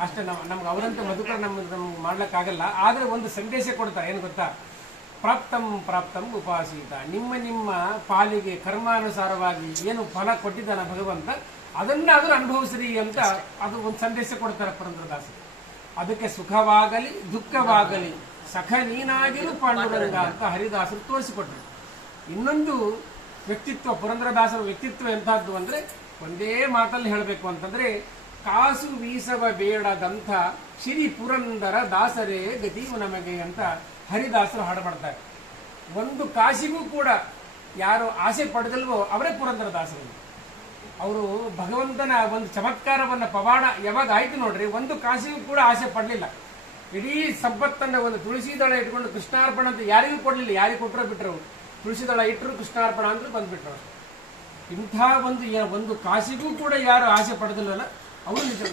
ಅಷ್ಟೇ. ನಮ್ಗೆ ಅವರಂತ ಮಧುಕರ ನಮ್ಗೆ ಮಾಡ್ಲಿಕ್ಕಾಗಲ್ಲ. ಆದ್ರೆ ಒಂದು ಸಂದೇಶ ಕೊಡ್ತಾರೆ, ಏನು ಗೊತ್ತಾ? ಪ್ರಾಪ್ತಂ ಪ್ರಾಪ್ತಂ ಉಪಾಸೀತ. ನಿಮ್ಮ ಪಾಲಿಗೆ ಕರ್ಮಾನುಸಾರವಾಗಿ ಏನು ಫಲ ಕೊಟ್ಟಿದ್ದಾನ ಭಗವಂತ, ಅದನ್ನಾದ್ರೂ ಅನುಭವಿಸ್ರಿ ಅಂತ ಅದು ಒಂದು ಸಂದೇಶ ಕೊಡ್ತಾರೆ ಪುರಂದರದಾಸರು. ಅದಕ್ಕೆ ಸುಖವಾಗಲಿ ದುಃಖವಾಗಲಿ ಸಖ ನೀನಾಗಿರು ಪಾಂಡುರಂಗ ಅಂತ ಹರಿದಾಸರು ತೋರಿಸಿಕೊಟ್ರು. ಇನ್ನೊಂದು ವ್ಯಕ್ತಿತ್ವ, ಪುರಂದರದಾಸರ ವ್ಯಕ್ತಿತ್ವ ಎಂಥದ್ದು ಅಂದ್ರೆ, ಒಂದೇ ಮಾತಲ್ಲಿ ಹೇಳಬೇಕು ಅಂತಂದ್ರೆ, ಕಾಸು ವೀಸವ ಬೇಡದಂಥ ಶ್ರೀ ಪುರಂದರ ದಾಸರೇ ಗತಿಯು ನಮಗೆ ಅಂತ ಹರಿದಾಸರು ಹಾಡು ಮಾಡ್ತಾರೆ. ಒಂದು ಕಾಸಿಗೂ ಕೂಡ ಯಾರು ಆಸೆ ಪಡೆದಲ್ವೋ ಅವರೇ ಪುರಂದರದಾಸರು. ಅವರು ಭಗವಂತನ ಒಂದು ಚಮತ್ಕಾರವನ್ನ ಪವಾಡ ಯಾವಾಗ ಆಯ್ತು ನೋಡ್ರಿ, ಒಂದು ಕಾಸಿಗೂ ಕೂಡ ಆಸೆ ಪಡಲಿಲ್ಲ. ಇಡೀ ಸಂಪತ್ತನ್ನ ಒಂದು ತುಳಸಿ ದಳ ಇಟ್ಕೊಂಡು ಕೃಷ್ಣಾರ್ಪಣ ಅಂತ ಯಾರಿಗೂ ಕೊಡಲಿಲ್ಲ. ಯಾರಿಗೆ ಕೊಟ್ಟರು ಬಿಟ್ಟರು, ತುಳಸಿ ದಳ ಇಟ್ಟರು ಕೃಷ್ಣಾರ್ಪಣ ಅಂತ ಬಂದ್ಬಿಟ್ರು. ಇಂಥ ಒಂದು ಕಾಸಿಗೂ ಕೂಡ ಯಾರು ಆಸೆ ಪಡೆದಿಲ್ಲಲ್ಲ ಅವರು ನಿಜ